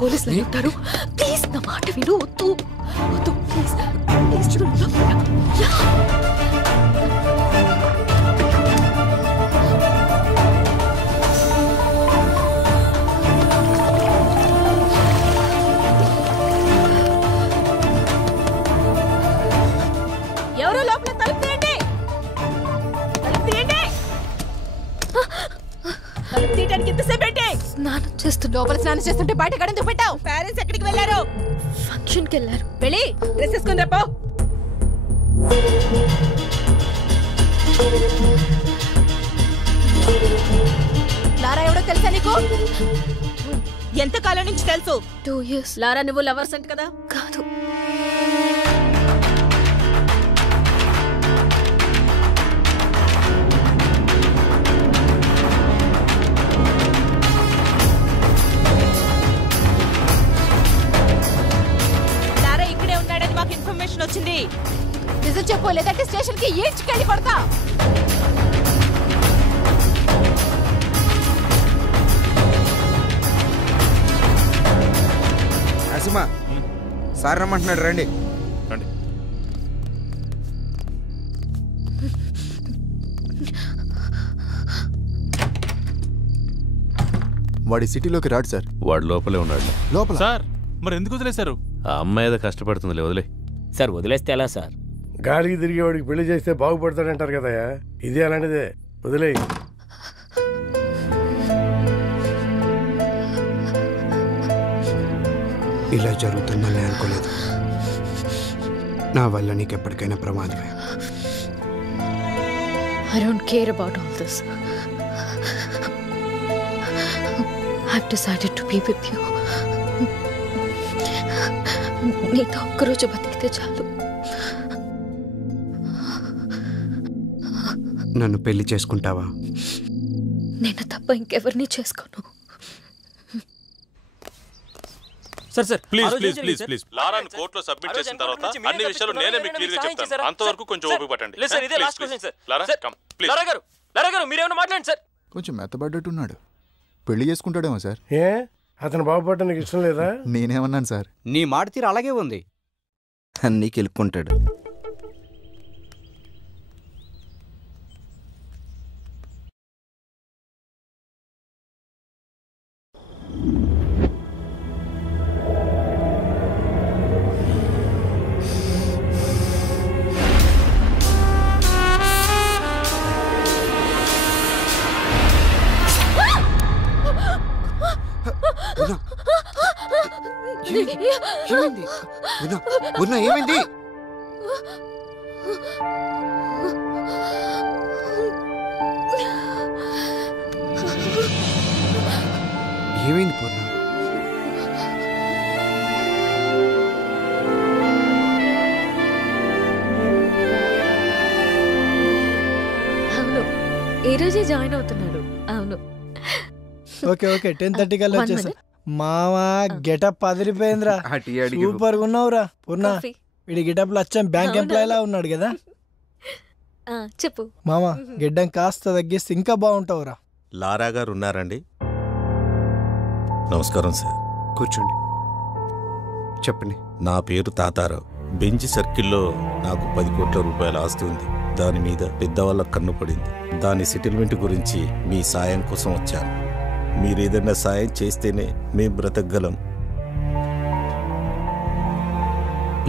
పోలీసులు ఉంటారు. ప్లీజ్ నా మాట విను. వద్దు వద్దు ప్లీజ్ ప్లీజ్. ఎవరో లోపల తలుపు తీయండి. తలుపు తీయండి. తలుపు తీయడానికి ఎంతసేపు ఏంటి? స్నానం చేస్తూ లోపల స్నానం చేస్తుంటే బయట గడెందుకు పెట్టావు? పేరెంట్స్ ఎక్కడికి వెళ్ళారు? ఫంక్షన్కి వెళ్ళారు. వెళ్ళి డ్రెస్ వేసుకుని రేపో. లారా ఎవడో తెలుసా నీకు? ఎంతకాలం నుంచి తెలుసు? 2 years. లారా నువ్వు లవర్స్ అంట కదా? కాదు. లారా ఇక్కడే ఉన్నాడని మాకు ఇన్ఫర్మేషన్ వచ్చింది. నిజం చెప్పు, లేదంటే స్టేషన్ కి ఈడ్చుకెళ్ళి కొడతా. సార్ రమ్మంటున్నాడు, రండి. రండి. వాడి సిటీలోకి రాడు సార్. వాడు లోపలే ఉన్నాడు. లోపల సార్ మరి ఎందుకు వదిలేశారు? ఆ అమ్మాయి ఏదో కష్టపడుతుంది, వదిలే. సార్ వదిలేస్తే ఎలా సార్? గాలికి తిరిగేవాడికి పెళ్లి చేస్తే బాగుపడతాడంటారు కదా, ఇది అలాంటిదే. వదిలేయి. ఇలా జరుగుతుందని అనుకోలేదు. నా వల్ల నీకు ఎప్పటికైనా ప్రమాదమే. I don't care about all this. I've decided to be with you. నీతో ఒక్కరోజు బతికితే చాలు. నన్ను పెళ్లి చేసుకుంటావా? నేను తప్ప ఇంకెవరిని చేసుకోను. Sir sir please please please please. లారాని కోర్టులో సబ్మిట్ చేసిన తర్వాత అన్ని విషయాలు నేనే మీకు క్లియర్ గా చెప్తాను. అంతవరకు కొంచెం ఓపిక పట్టండి. లేదు సార్, ఇదే last question sir. Lara come please. Lara గారు మీరేమైనా మాట్లాడండి సార్. కొంచెం మెత్తబడ్డట్టున్నాడు. పెళ్లి చేసుకుంటాడేమో సార్. ఏ అతను బాగుపడటం నీకు ఇష్టం లేదా? నేనేమన్నాను సార్? నీ మాట తీరు అలాగే ఉంది. అన్నీ కెలుక్కుంటాడు. ఏమైంది? ఏమైంది పూర్ణ? అవును, ఈ రోజే జాయిన్ అవుతున్నాడు. అవును. ఓకే ఓకే 10:30 కల్లా వచ్చేసా. మావా గెటప్ అదిరిపోయిందిరా. సూపర్ గా ఉన్నావురా పూర్ణ. వీడి గెటప్ లో వచ్చాం బ్యాంక్ ఎంప్లాయ్ లా ఉన్నాడు కదా. చెప్పు మామా, గిడ్డం కాస్త తగ్గిస్తే ఇంకా బాగుంటావురా. లారా గారు ఉన్నారండి? నమస్కారం సార్. కూర్చోండి, చెప్పండి. నా పేరు తాతారావు. బెంచ్ సర్కిల్లో నాకు 10 కోట్ల రూపాయల ఆస్తి ఉంది. దాని మీద పెద్దవాళ్ళ కన్ను పడింది. దాని సెటిల్మెంట్ గురించి మీ సాయం కోసం వచ్చాను. మీరేదైనా సాయం చేస్తేనే మేము బ్రతకగలం.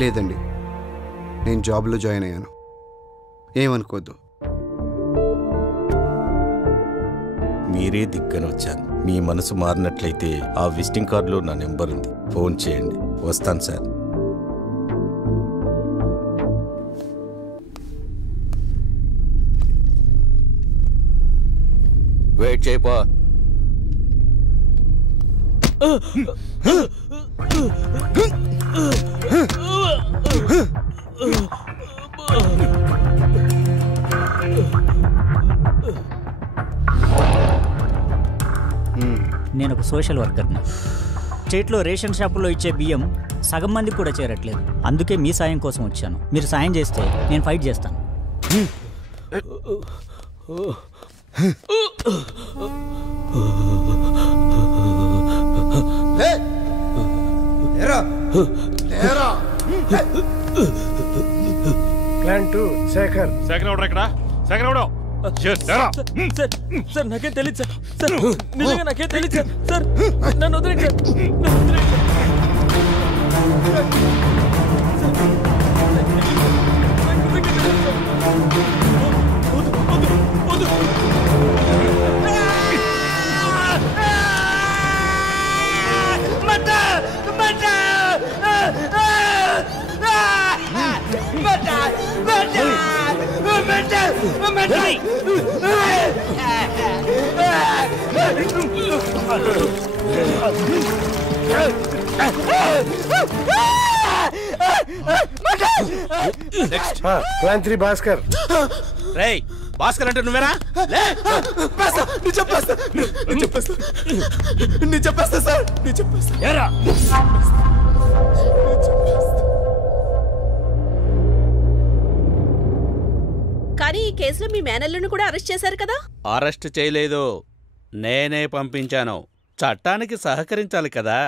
లేదండి, నేను జాబ్లో జాయిన్ అయ్యాను, ఏమనుకోద్దు. మీరే దిక్కని వచ్చాను. మీ మనసు మారినట్లయితే ఆ విజిటింగ్ కార్డులో నా నెంబర్ ఉంది, ఫోన్ చేయండి. వస్తాను సార్. వెయిట్ చేయపో. నేను ఒక సోషల్ వర్కర్ని. స్టేట్లో రేషన్ షాపులో ఇచ్చే బియ్యం సగం మందికి కూడా చేరట్లేదు. అందుకే మీ సాయం కోసం వచ్చాను. మీరు సాయం చేస్తే నేను ఫైట్ చేస్తాను. ప్లాన్ 2 శేఖర్. శేఖర్ ఎవడు ఇక్కడ? శేఖర్ ఎవడు? సార్ నాకేం తెలియదు సార్. సార్ నిజంగా నాకేం తెలియదు సార్. సార్ నన్ను వదిలేండి సార్. నన్ను వదిలేండి సార్. ప్లాన్ 3 భాస్కర్. రేయ్ భాస్కర్ అంటే నువ్వేనా? కానీ ఈ కేసులో మీ మేనల్లుని కూడా అరెస్ట్ చేశారు కదా? అరెస్ట్ చేయలేదు, నేనే పంపించాను. చట్టానికి సహకరించాలి కదా.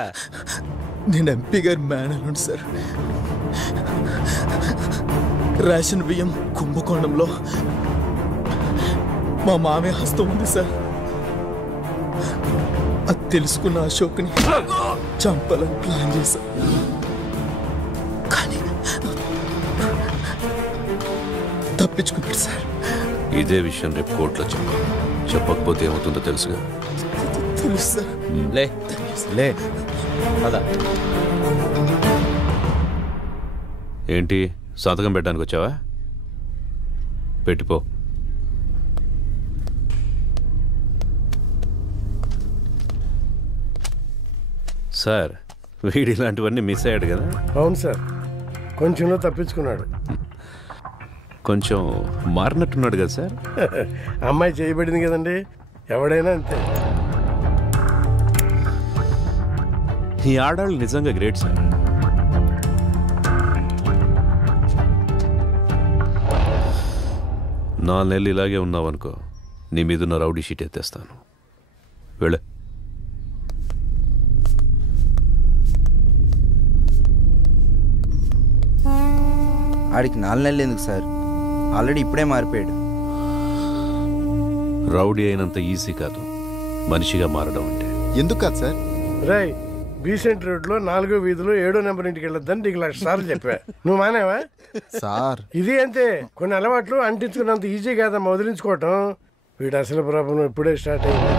నేను ఎంపీ గారి మేనల్లుండి సార్. రేషన్ బియ్యం కుంభకోణంలో మా మామే హస్తం ఉంది సార్. అది తెలుసుకున్న అశోక్ని చంపాలని ప్లాన్ చేశా. కానీ తప్పించుకున్నాడు సార్. ఇదే విషయం రేపు కోర్టులో చెప్పకపోతే ఏమవుతుందో తెలుసుగా. తెలుసు సార్. లే అదా ఏంటి సంతకం పెట్టడానికి వచ్చావా? పెట్టిపో. సార్ వీడి ఇలాంటివన్నీ మిస్ అయ్యాడు కదా? అవును సార్, కొంచెంలో తప్పించుకున్నాడు. కొంచెం మారినట్టున్నాడు కదా సార్? అమ్మాయి చేయబడింది కదండి, ఎవడైనా అంతే. ఈ ఆడాళ్ళు నిజంగా గ్రేట్ సార్. నా నెల్లు ఇలాగే ఉన్నావనుకో, నీ మీదున్న రౌడీ షీట్ ఎత్తేస్తాను. వెళ్ళే. ఆడికి 4 నెలలు ఎందుకు సార్? ఆల్రెడీ ఇప్పుడే మారిపోయాడు. రౌడీ అయినంత ఈజీ కాదు మనిషిగా మారడం అంటే. ఎందుకు కాదు సార్? రాయ్ బీసెంట్ రోడ్ లో 4వ వీధిలో 7వ నెంబర్ ఇంటికి వెళ్ళొద్దని నీకు 1,00,000 సార్లు చెప్పా. నువ్వు మానేవా సార్? ఇది అంతే, కొన్ని అలవాట్లు అంటించుకున్నంత ఈజీ కాదమ్మా వదిలించుకోవటం. వీడు అసలు ప్రాబ్లం ఇప్పుడే స్టార్ట్ అయింది.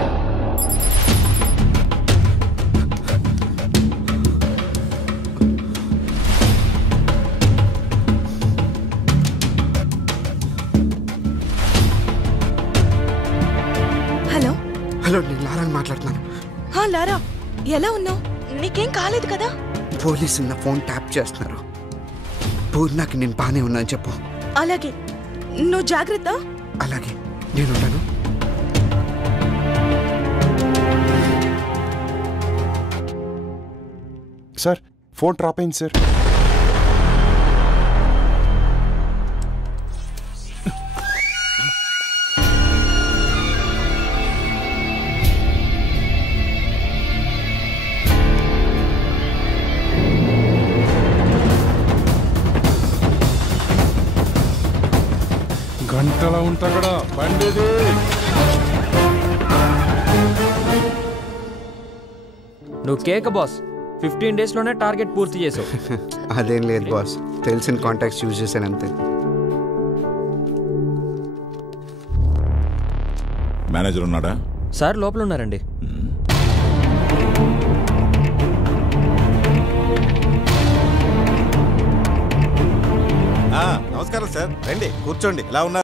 హలో హలో, నేను లారాని మాట్లాడుతున్నాను. లారా, ఎలా ఉన్నావు? నీకేం కాలేదు కదా? పోలీసులు నా ఫోన్ ట్యాప్ చేస్తున్నారు. పూర్ణకి నేను బానే ఉన్నా అని చెప్పు. అలాగే, నువ్వు జాగ్రత్త. అలాగే, నేను ఉంటాను. సార్ ఫోన్ డ్రాప్ అయింది సార్. గంటలా ఉంటా కూడా బండిది. నువ్వు కేక బాస్. 15 days లోనే టార్గెట్ పూర్తి చేసావు. అదేం లేదు బాస్, తెలిసిన కాంటాక్ట్స్ యూజ్ చేశాను అంతే. మేనేజర్ ఉన్నాడా? సార్ లోపల ఉన్నారండి. నమస్కారం సార్, రండి కూర్చోండి. ఎలా ఉన్నారు?